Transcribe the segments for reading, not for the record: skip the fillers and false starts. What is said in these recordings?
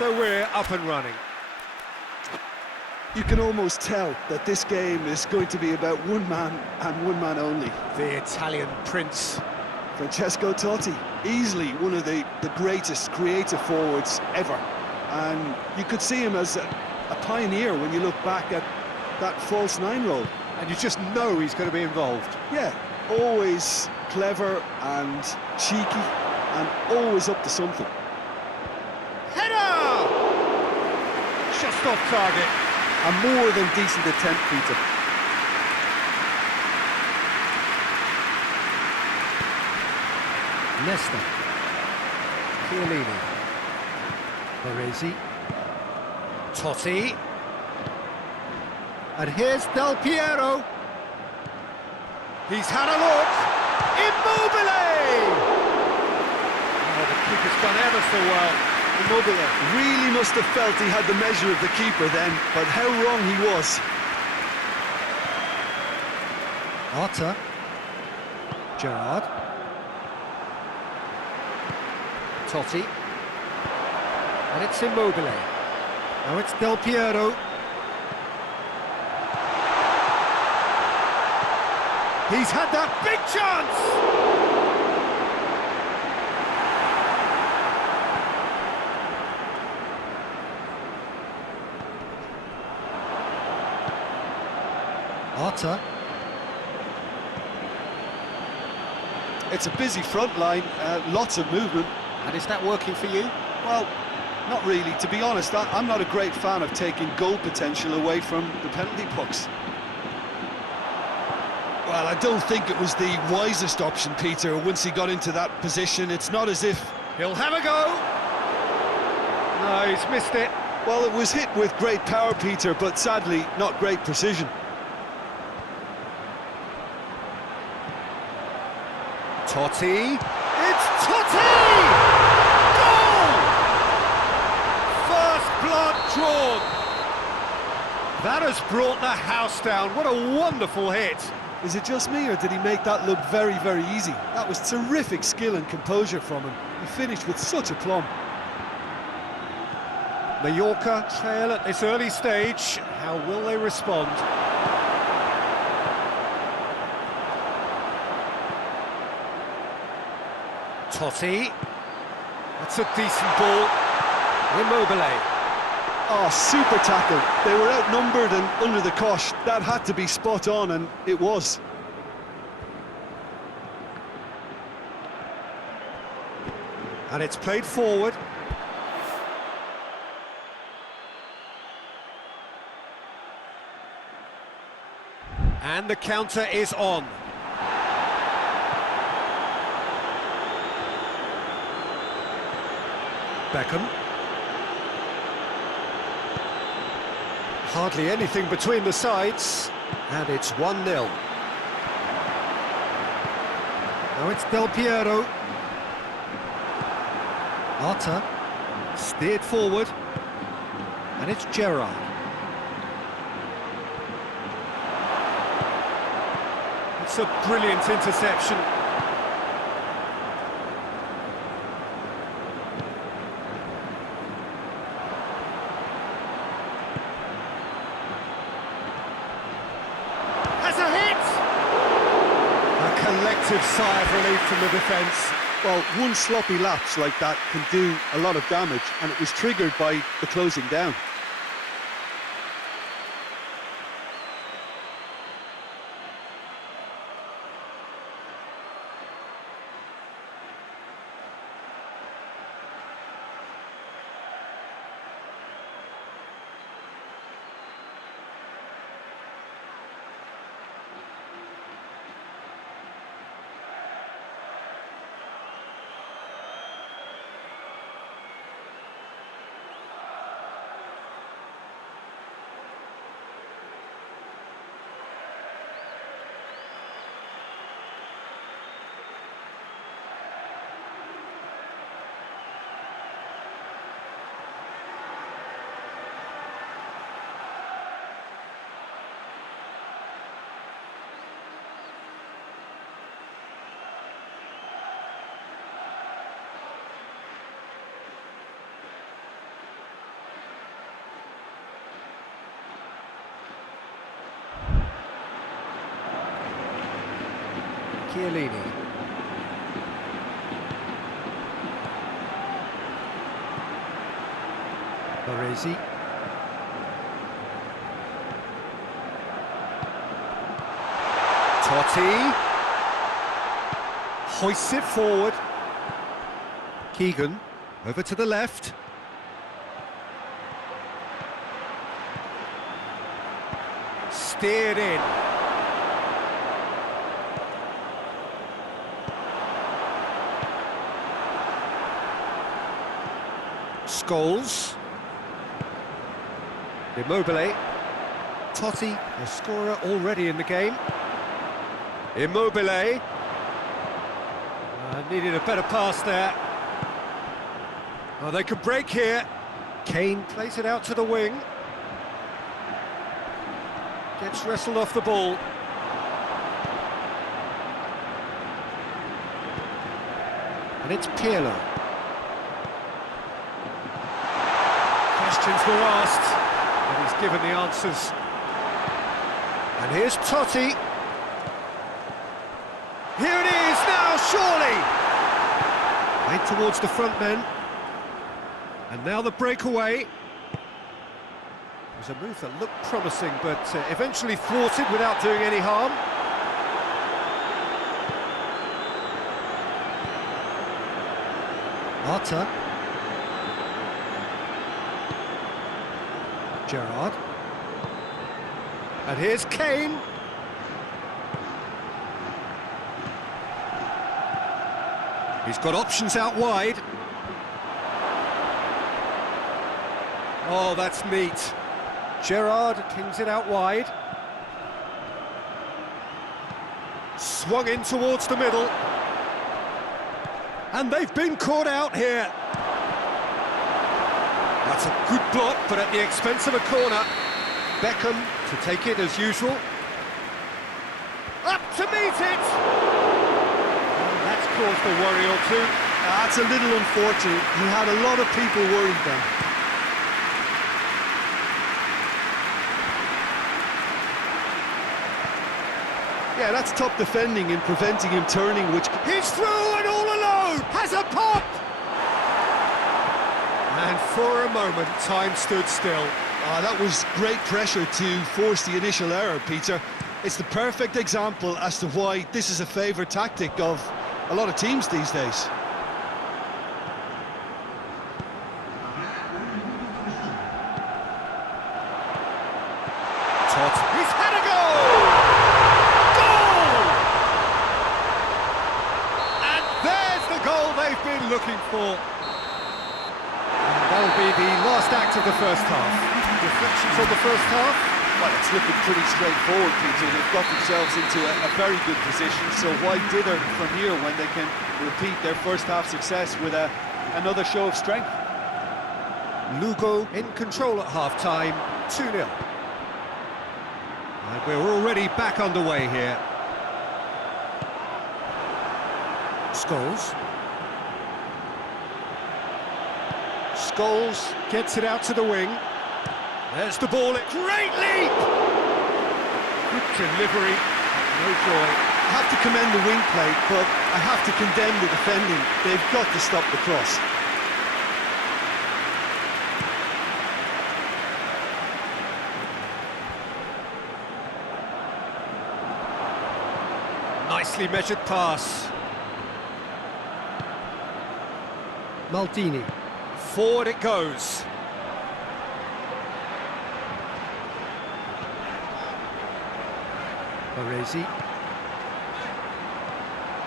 So we're up and running. You can almost tell that this game is going to be about one man and one man only. The Italian prince. Francesco Totti, easily one of the greatest creative forwards ever. And you could see him as a pioneer when you look back at that false nine role. And you just know he's going to be involved. Yeah, always clever and cheeky and always up to something. Header! Just off target. A more than decent attempt, Peter. Nesta. Chiellini. Baresi. Totti. And here's Del Piero. He's had a look. Immobile! Oh, the keeper's done ever so well. Immobile Really must have felt he had the measure of the keeper then, but how wrong he was. Arta. Gerrard. Totti. And it's Immobile. Now it's Del Piero. He's had that big chance! Arta. It's a busy front line, lots of movement. And is that working for you? Well, not really. To be honest, I'm not a great fan of taking goal potential away from the penalty box. Well, I don't think it was the wisest option, Peter, once he got into that position. It's not as if... He'll have a go! No, he's missed it. Well, it was hit with great power, Peter, but sadly, not great precision. Totti. It's Totti! Goal! First blood drawn. That has brought the house down. What a wonderful hit. Is it just me, or did he make that look very, very easy? That was terrific skill and composure from him. He finished with such aplomb. Mallorca trail at this early stage. How will they respond? Totti. That's a decent ball. Immobile. Oh, super tackle. They were outnumbered and under the cosh. That had to be spot on, and it was. And it's played forward. And the counter is on. Beckham. Hardly anything between the sides, and it's 1-0. Now it's Del Piero. Arta steered forward, and it's Gerrard. It's a brilliant interception. Collective sigh of relief from the defence. Well, one sloppy lapse like that can do a lot of damage, and it was triggered by the closing down. Chiellini. Baresi. Totti. Hoists it forward. Keegan, over to the left. Steered in. Scholes. Immobile. Totti, the scorer already in the game. Immobile. Needed a better pass there. Oh, they could break here. Kane plays it out to the wing. Gets wrestled off the ball. And it's Pirlo. Questions were asked, and he's given the answers. And here's Totti. Here it is now, surely! Right towards the front men. And now the breakaway. It was a move that looked promising, but eventually thwarted without doing any harm. Arta. Gerrard. And here's Kane. He's got options out wide. Oh, that's neat. Gerrard pings it out wide. Swung in towards the middle. And they've been caught out here. That's a good block, but at the expense of a corner. Beckham to take it as usual. Up to meet it! Oh, that's caused a worry or two. That's a little unfortunate. He had a lot of people worried then. Yeah, that's top defending and preventing him turning, which... He's through and all alone! Has a pop! And for a moment, time stood still. That was great pressure to force the initial error, Peter. It's the perfect example as to why this is a favourite tactic of a lot of teams these days. He's had a goal! Goal! And there's the goal they've been looking for. And that'll be the last act of the first half. Reflections on the first half? Well, it's looking pretty straightforward, Peter. They've got themselves into a very good position, so why dither from here when they can repeat their first half success with another show of strength? Lugo in control at half-time, 2-0. And we're already back underway here. Scholes. Scholes gets it out to the wing. There's the ball, great leap! Good delivery, no joy. I have to commend the wing play, but I have to condemn the defending. They've got to stop the cross. Nicely measured pass. Maldini. Forward it goes. Baresi.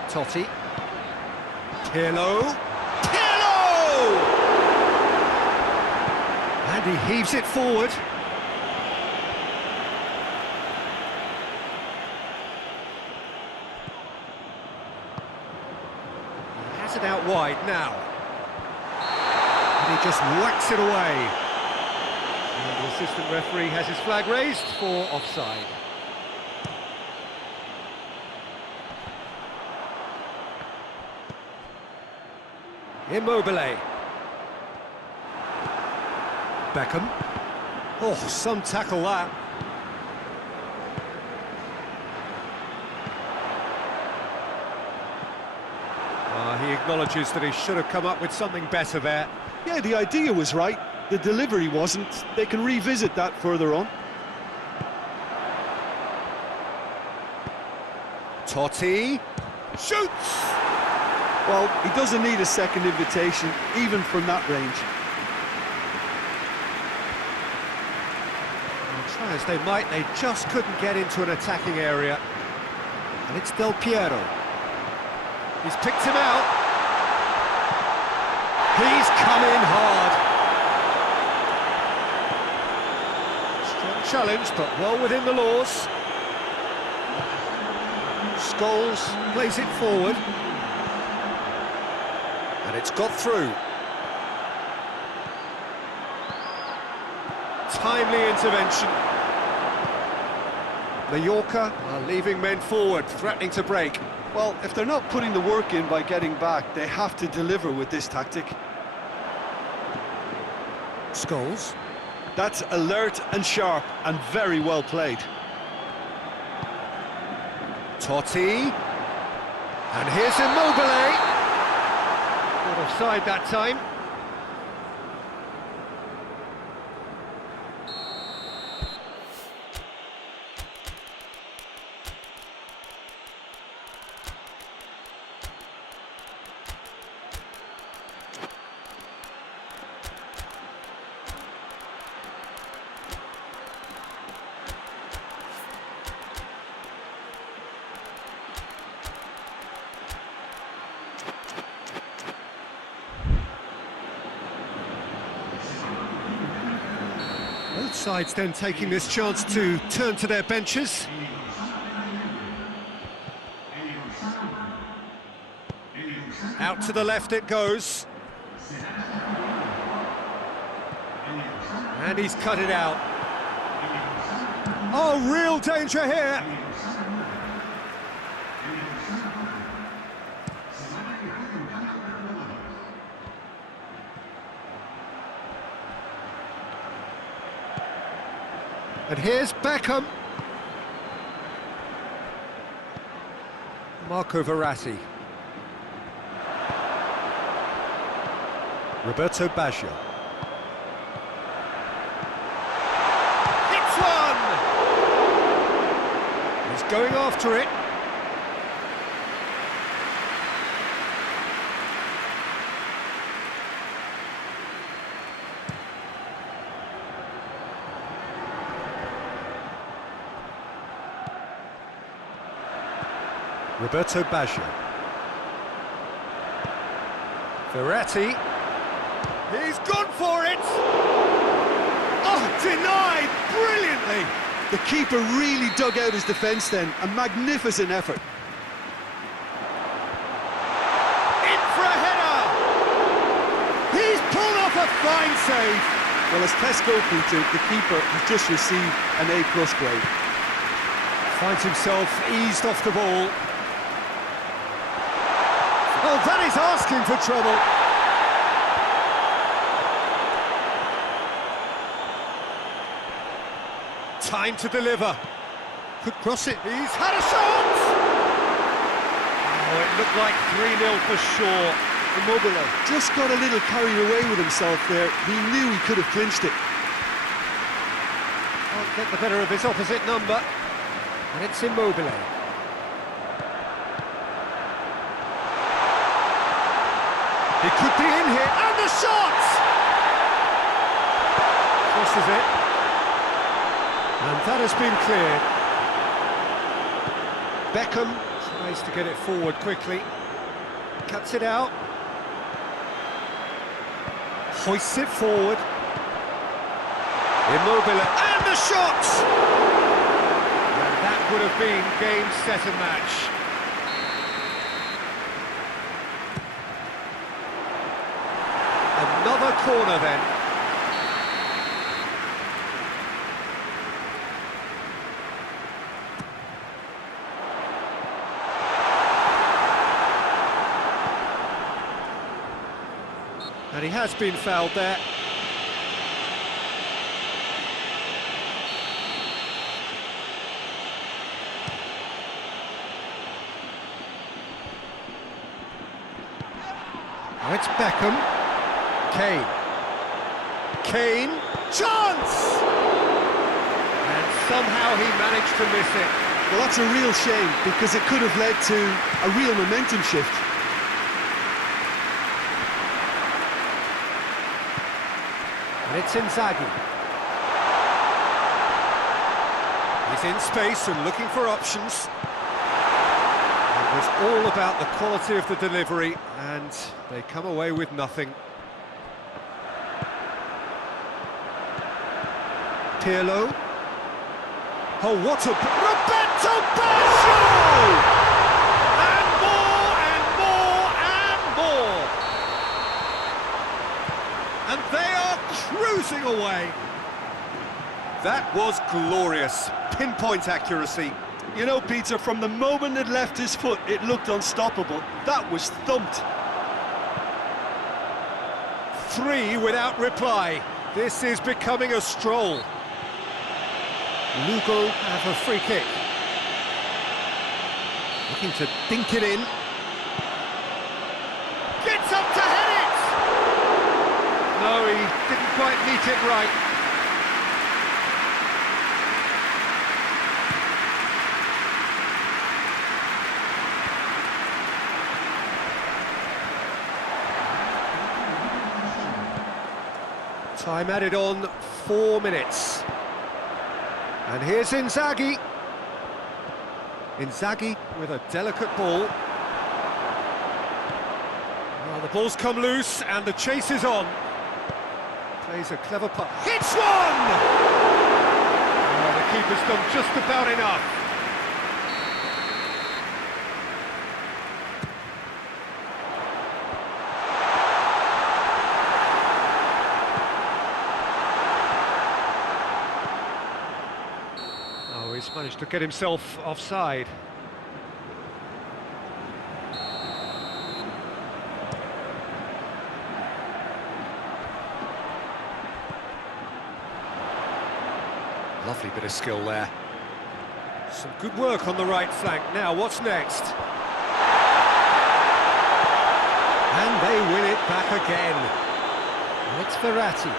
Totti. Pirlo. Pirlo! And he heaves it forward. He has it out wide now. And he just whacks it away. And the assistant referee has his flag raised for offside. Immobile. Beckham. Oh, some tackle that. He acknowledges that he should have come up with something better there. Yeah, the idea was right, the delivery wasn't. They can revisit that further on. Totti shoots! Well, he doesn't need a second invitation, even from that range. Try as they might, they just couldn't get into an attacking area. And it's Del Piero. He's picked him out. He's come in hard. Strong challenge, but well within the laws. Scholes plays it forward. And it's got through. Timely intervention. Mallorca are leaving men forward, threatening to break. Well, if they're not putting the work in by getting back, they have to deliver with this tactic. Scholes. That's alert and sharp and very well played. Totti. And here's Immobile. Not offside that time. Both sides then taking this chance to turn to their benches. Out to the left it goes. And he's cut it out. Oh, real danger here. And here's Beckham. Marco Verratti. Roberto Baggio. Hits one! He's going after it. Roberto Baggio. Verratti. He's gone for it! Oh, denied brilliantly! The keeper really dug out his defence then, a magnificent effort. In for a header! He's pulled off a fine save! Well, as tests go, Peter, the keeper has just received an A+ grade. Finds himself eased off the ball. Oh, that is asking for trouble. Time to deliver. Could cross it. He's had a shot! Oh, it looked like 3-0 for sure. Immobile just got a little carried away with himself there. He knew he could have clinched it. Can't get the better of his opposite number. And it's Immobile. He could be in here, and the shot! Crosses it. And that has been cleared. Beckham tries to get it forward quickly. Cuts it out. Hoists it forward. Immobile, and the shot! And that would have been game, set and match. Another corner then. And he has been fouled there. Now it's Beckham. Kane. Kane. Chance! And somehow he managed to miss it. Well, that's a real shame, because it could have led to a real momentum shift. And it's Inzaghi. He's in space and looking for options. It was all about the quality of the delivery, and they come away with nothing. Pirlo. Oh, what a... Roberto Baggio! And more, and more, and more! And they are cruising away. That was glorious. Pinpoint accuracy. You know, Peter, from the moment it left his foot, it looked unstoppable. That was thumped. 3 without reply. This is becoming a stroll. Lugo have a free kick. Looking to dink it in. Gets up to head it! No, he didn't quite meet it right. Time added on, 4 minutes. And here's Inzaghi. Inzaghi with a delicate ball. Well, the ball's come loose and the chase is on. Plays a clever pass. Hits one! Oh, the keeper's done just about enough. He's managed to get himself offside. Lovely bit of skill there. Some good work on the right flank. Now, what's next? And they win it back again. And it's Verratti.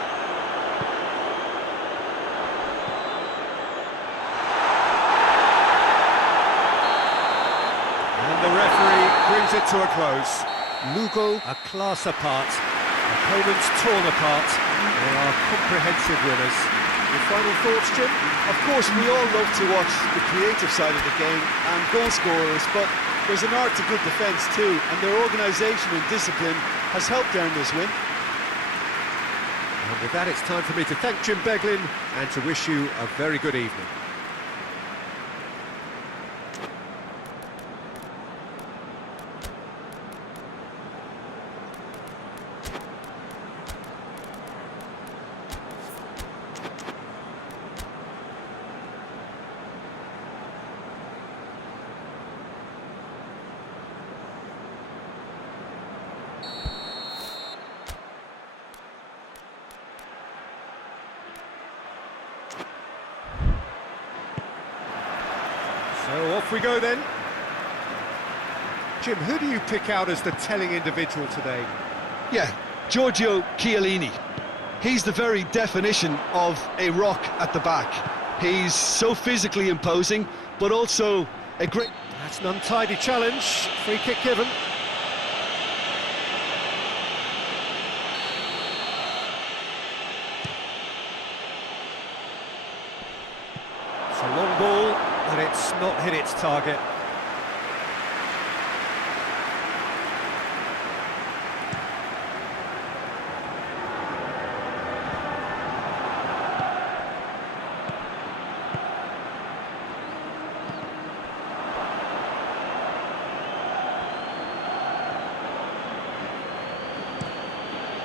The referee brings it to a close. Lugo, a class apart. Opponents torn apart. They are comprehensive winners. Your final thoughts, Jim? Of course, we all love to watch the creative side of the game and goal scorers, but there's an art to good defence too, and their organisation and discipline has helped earn this win. And with that, it's time for me to thank Jim Beglin and to wish you a very good evening. So off we go then. Jim, who do you pick out as the telling individual today? Yeah, Giorgio Chiellini. He's the very definition of a rock at the back. He's so physically imposing, but also a great... That's an untidy challenge. Free kick given. It's a long ball, but it's not hit its target.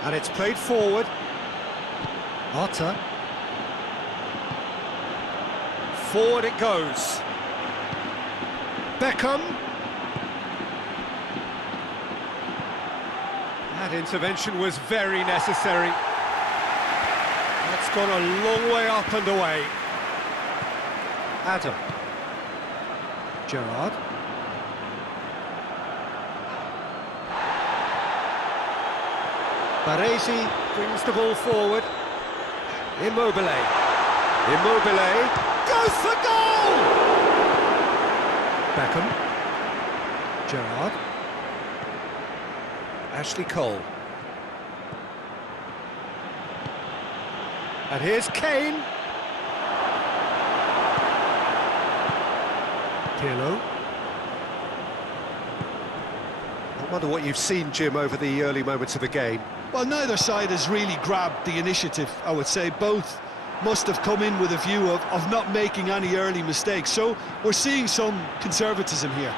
And it's played forward. Otta. Forward it goes. Beckham. That intervention was very necessary. That's gone a long way up and away. Adam. Gerrard. Baresi brings the ball forward. Immobile. Immobile goes for goal! Beckham. Gerrard. Ashley Cole. And here's Kane. Pirlo. I wonder what you've seen, Jim, over the early moments of the game. Well, neither side has really grabbed the initiative, I would say. Both must have come in with a view of not making any early mistakes. So we're seeing some conservatism here.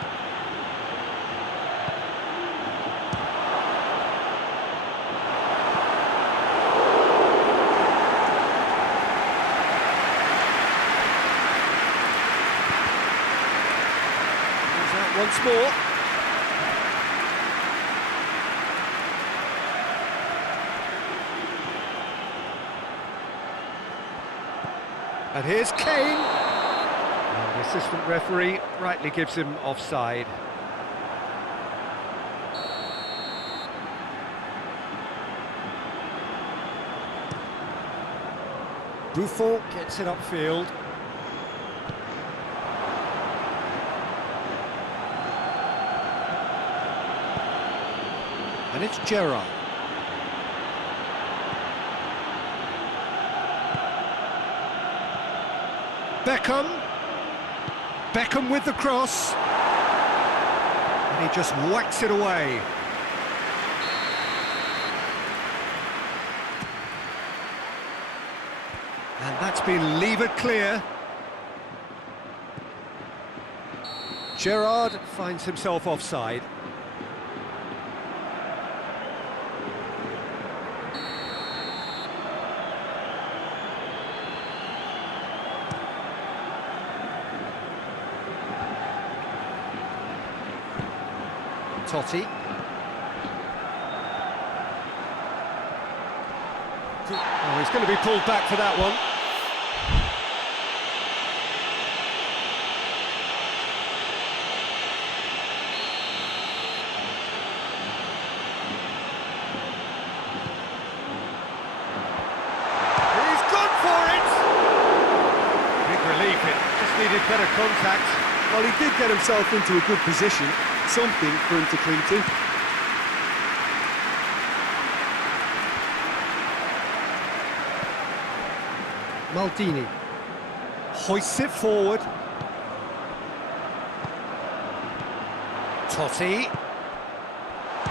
There's that once more. And here's Kane. And the assistant referee rightly gives him offside. Buffon gets it upfield. And it's Gerrard. Beckham. Beckham with the cross. And he just whacks it away. And that's been levered clear. Gerrard finds himself offside. Totti. Oh, he's going to be pulled back for that one. He's gone for it! Big relief, it just needed better contact. Well, he did get himself into a good position, something for him to cling to. Maldini hoists it forward. Totti.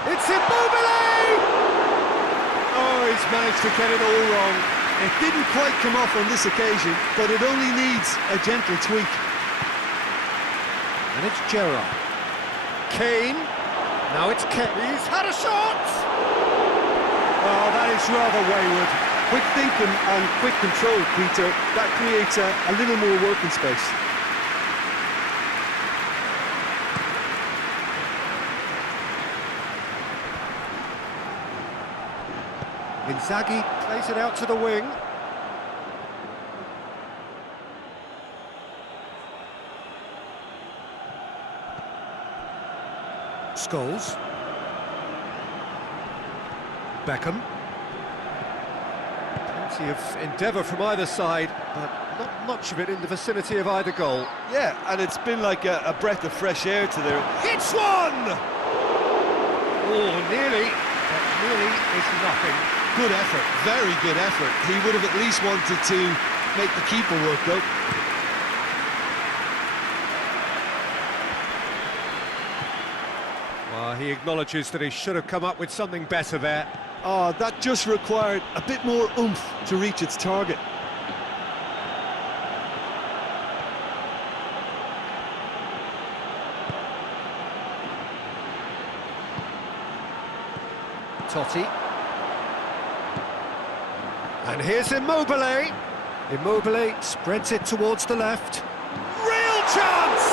It's Immobile! Oh, he's managed to get it all wrong. It didn't quite come off on this occasion, but it only needs a gentle tweak. And it's Gerrard. Kane. Now it's Kane. He's had a shot! Oh, that is rather wayward. Quick thinking and quick control, Peter. That creates a little more working space. Inzaghi plays it out to the wing. Scholes. Beckham. Plenty of endeavour from either side, but not much of it in the vicinity of either goal. Yeah, and it's been like a breath of fresh air to their... Hits one! Oh, nearly, but nearly is nothing. Good effort, very good effort. He would have at least wanted to make the keeper work, though. Well, he acknowledges that he should have come up with something better there. Oh, that just required a bit more oomph to reach its target. Totti. And here's Immobile. Immobile spreads it towards the left. Real chance!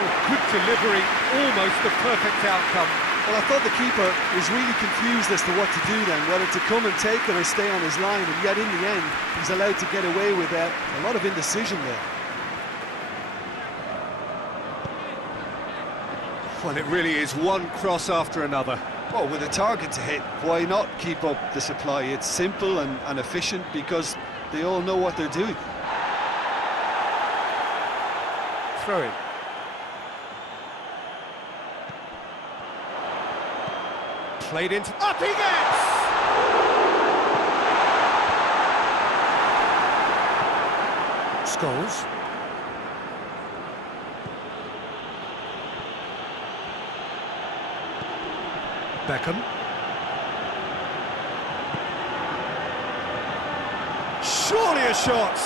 Oh, good delivery, almost the perfect outcome. Well, I thought the keeper was really confused as to what to do then, whether to come and take it or stay on his line, and yet in the end, he's allowed to get away with a lot of indecision there. Well, it really is one cross after another. Well, with a target to hit, why not keep up the supply? It's simple and efficient because they all know what they're doing. Throw in. Played into... Up he gets! Scholes. Beckham. Surely a shot!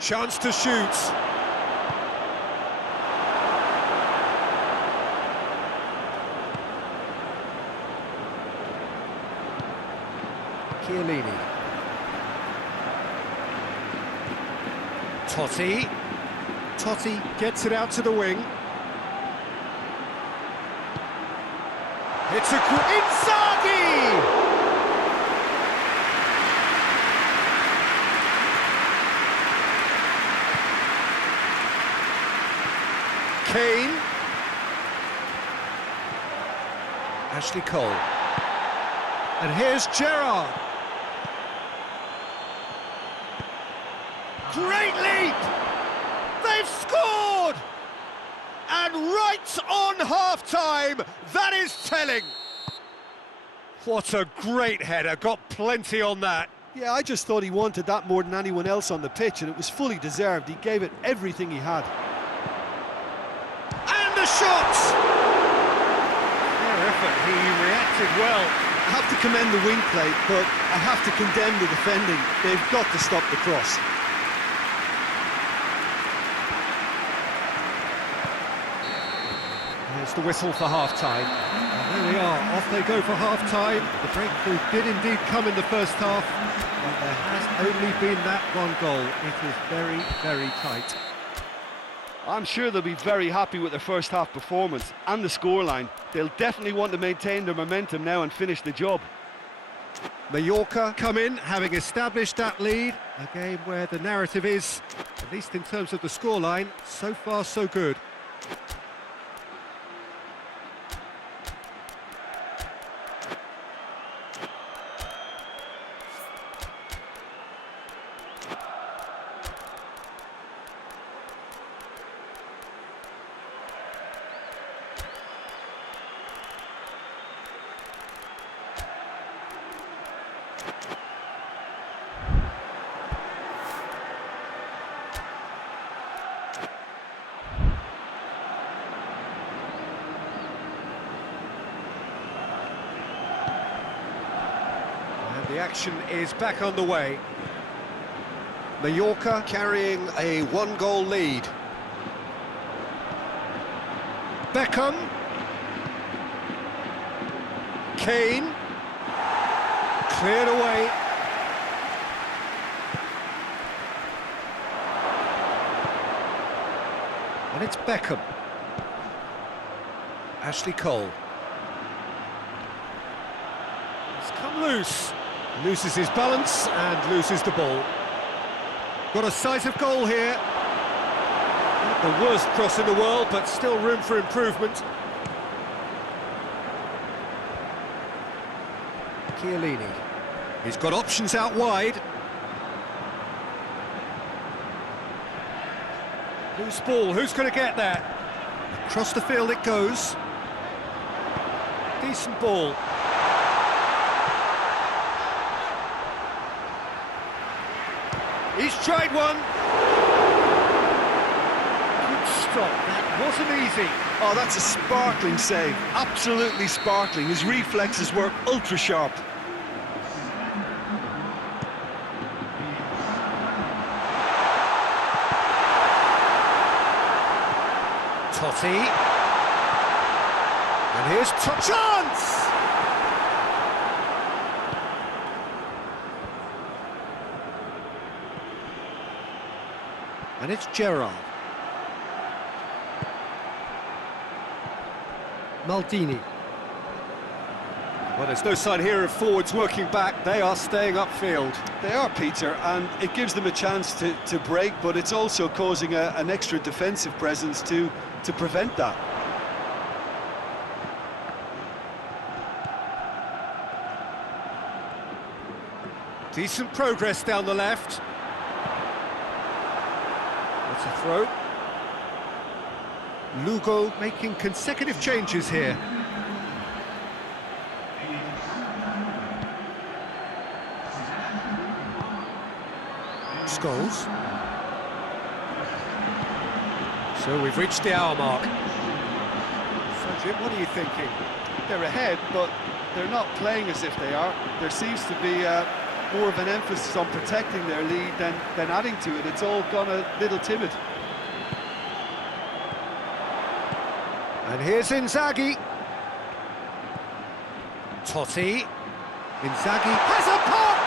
Chance to shoot. Chiellini. Totti. Totti gets it out to the wing. It's a Inzaghi! Kane. Ashley Cole. And here's Gerrard. Great leap! They've scored! And right on half-time, that is telling. What a great header, got plenty on that. Yeah, I just thought he wanted that more than anyone else on the pitch, and it was fully deserved. He gave it everything he had. And the shot! Fair effort, he reacted well. I have to commend the wing play, but I have to condemn the defending. They've got to stop the cross. There's the whistle for half-time. And there we are, off they go for half-time. The breakthrough did indeed come in the first half, but there has only been that one goal. It is very, very tight. I'm sure they'll be very happy with their first half performance and the scoreline. They'll definitely want to maintain their momentum now and finish the job. Mallorca come in, having established that lead. A game where the narrative is, at least in terms of the scoreline, so far so good. The action is back on the way. Mallorca carrying a one-goal lead. Beckham. Kane. Cleared away. And it's Beckham. Ashley Cole. It's come loose. Loses his balance and loses the ball. Got a sight of goal here. Not the worst cross in the world, but still room for improvement. Chiellini. He's got options out wide. Loose ball, who's going to get that? Across the field it goes. Decent ball. He's tried one. Good stop, that wasn't easy. Oh, that's a sparkling save. Absolutely sparkling. His reflexes were ultra sharp. Totti. And here's chance! And it's Gerrard. Maldini. Well, there's no sign here of forwards working back. They are staying upfield. They are, Peter, and it gives them a chance to break, but it's also causing an extra defensive presence to prevent that. Decent progress down the left. That's a throw. Lugo making consecutive changes here. Scholes. So we've reached the hour mark. So Jim, what are you thinking? They're ahead, but they're not playing as if they are. There seems to be more of an emphasis on protecting their lead than adding to it. It's all gone a little timid. And here's Inzaghi. Totti. Inzaghi has a pop!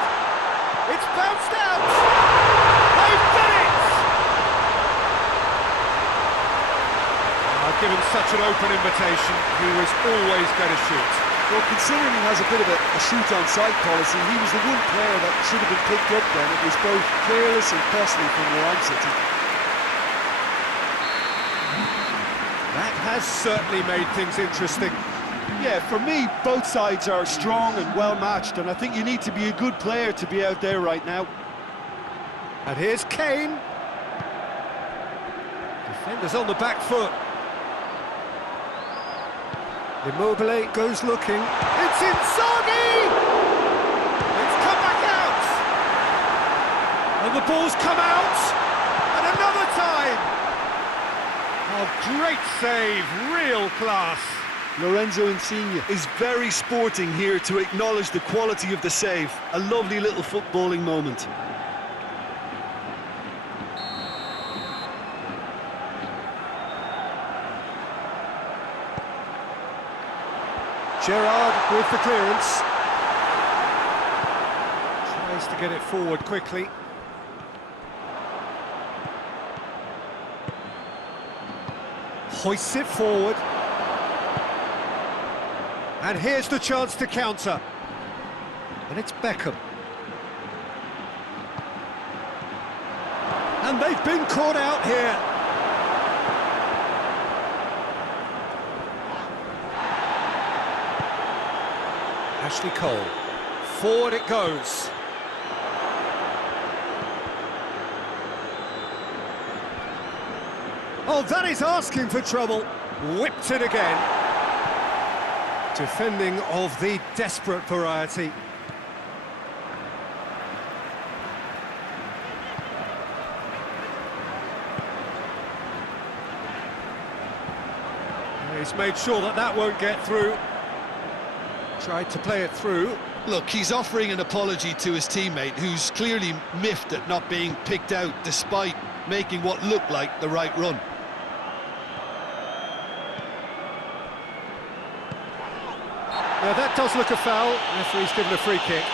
It's bounced out! They've done it! I've given such an open invitation, he was always going to shoot. Well, considering he has a bit of a shoot-on-sight policy, he was the one player that should have been picked up then. It was both careless and costly from where I'm sitting. That has certainly made things interesting. Yeah, for me, both sides are strong and well-matched, and I think you need to be a good player to be out there right now. And here's Kane. Defenders on the back foot. Immobile goes looking. It's Inzaghi! It's come back out! And the ball's come out! And another time! Oh, great save, real class. Lorenzo Insigne is very sporting here to acknowledge the quality of the save. A lovely little footballing moment. Gerrard with the clearance. Tries to get it forward quickly. Hoists it forward. And here's the chance to counter. And it's Beckham. And they've been caught out here. Ashley Cole. Forward it goes. Oh, that is asking for trouble. Whipped it again. Defending of the desperate variety. He's made sure that that won't get through. Tried to play it through. Look, he's offering an apology to his teammate, who's clearly miffed at not being picked out despite making what looked like the right run. Now that does look a foul. Referee's given a free kick.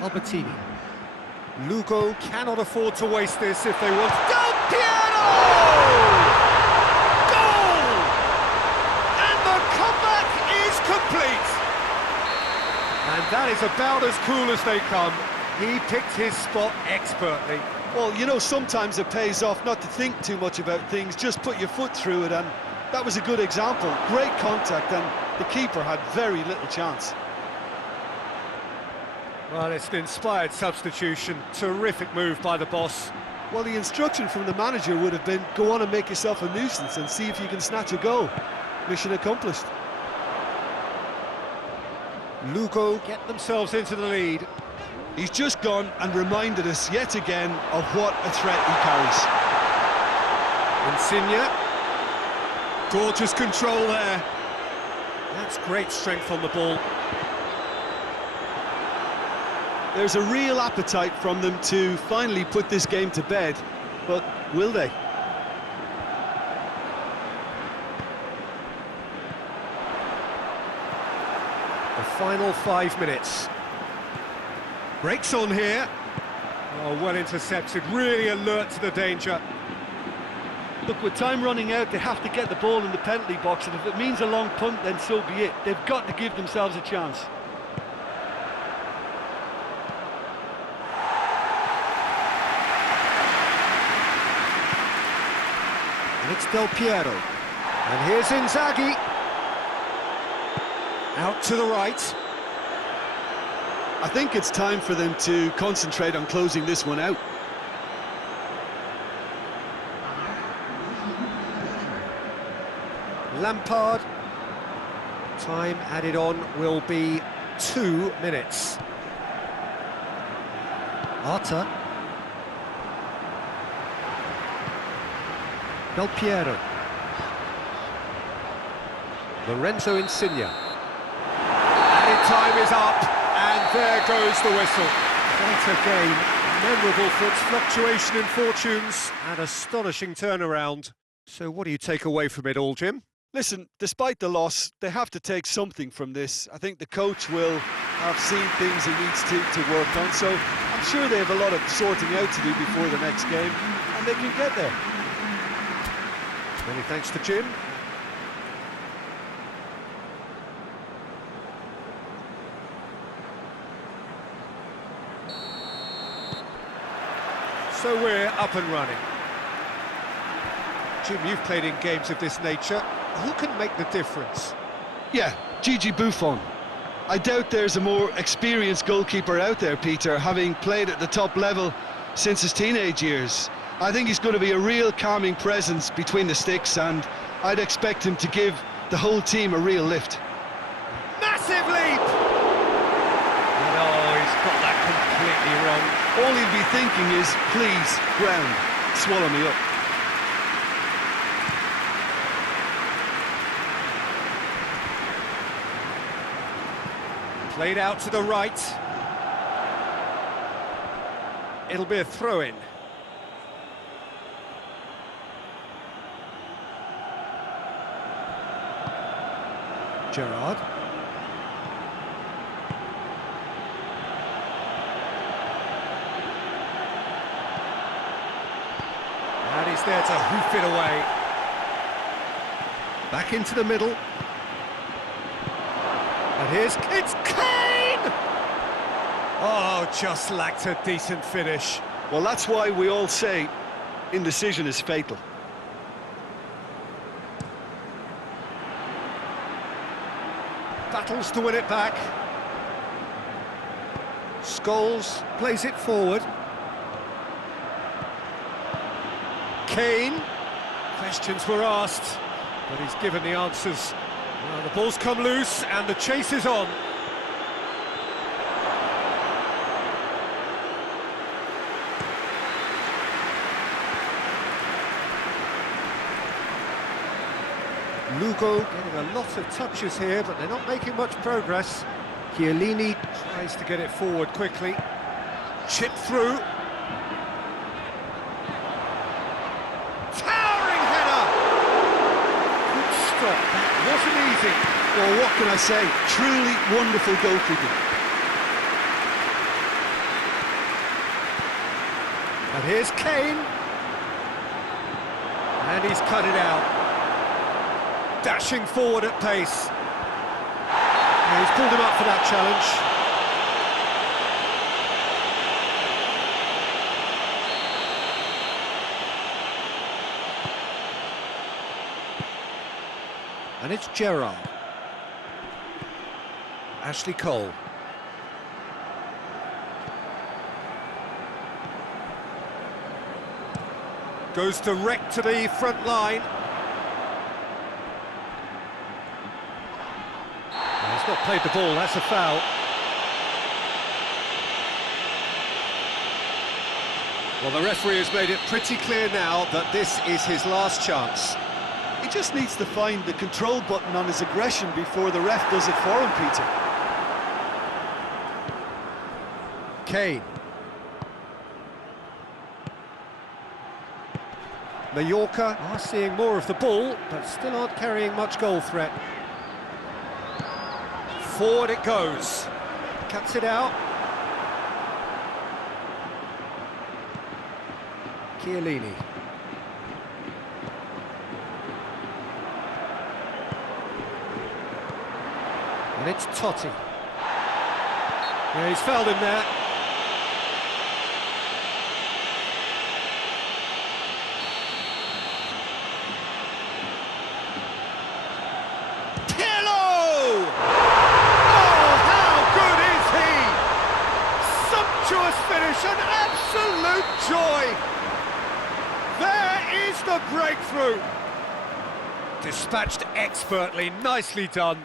Albertini. Lugo cannot afford to waste this if they want. Del Piero! Goal! And the comeback is complete. And that is about as cool as they come. He picked his spot expertly. Well, you know, sometimes it pays off not to think too much about things, just put your foot through it, and that was a good example. Great contact, and the keeper had very little chance. Well, it's an inspired substitution. Terrific move by the boss. Well, the instruction from the manager would have been, go on and make yourself a nuisance and see if you can snatch a goal. Mission accomplished. Lugo get themselves into the lead. He's just gone and reminded us yet again of what a threat he carries. Insigne. Gorgeous control there. That's great strength on the ball. There's a real appetite from them to finally put this game to bed, but will they? The final 5 minutes. Breaks on here. Oh, well intercepted, really alert to the danger. Look, with time running out, they have to get the ball in the penalty box, and if it means a long punt, then so be it. They've got to give themselves a chance. And it's Del Piero. And here's Inzaghi. Out to the right. I think it's time for them to concentrate on closing this one out. Lampard. Time added on will be 2 minutes. Arta. Del Piero. Lorenzo Insigne. Added time is up, and there goes the whistle. What a game, memorable for its fluctuation in fortunes, and astonishing turnaround. So what do you take away from it all, Jim? Listen, despite the loss, they have to take something from this. I think the coach will have seen things he needs to work on, so I'm sure they have a lot of sorting out to do before the next game, and they can get there. Many thanks to Jim. So we're up and running. Jim, you've played in games of this nature. Who can make the difference? Yeah, Gigi Buffon. I doubt there's a more experienced goalkeeper out there, Peter, having played at the top level since his teenage years. I think he's going to be a real calming presence between the sticks, and I'd expect him to give the whole team a real lift. Massive leap! No, he's got that completely wrong. All he'd be thinking is, please, ground, swallow me up. Played out to the right. It'll be a throw-in. Gerrard. And he's there to hoof it away. Back into the middle. And it's Kane! Oh, just lacked a decent finish. Well, that's why we all say indecision is fatal. Battles to win it back. Scholes plays it forward. Kane. Questions were asked, but he's given the answers. Well, the ball's come loose and the chase is on. Lugo getting a lot of touches here, but they're not making much progress. Chiellini tries to get it forward quickly. Chip through. Towering header! Good stop, that wasn't easy. Well, what can I say? Truly wonderful goalkeeping. And here's Kane. And he's cut it out. Dashing forward at pace. And he's pulled him up for that challenge. And it's Gerrard. Ashley Cole. Goes direct to the front line. He's not played the ball, that's a foul. Well, the referee has made it pretty clear now that this is his last chance. He just needs to find the control button on his aggression before the ref does it for him, Peter. Kane. Mallorca are seeing more of the ball, but still aren't carrying much goal threat. Forward it goes. Cuts it out. Chiellini. And it's Totti. Yeah, he's fouled him there. Finish, an absolute joy. There is the breakthrough. Dispatched expertly, nicely done.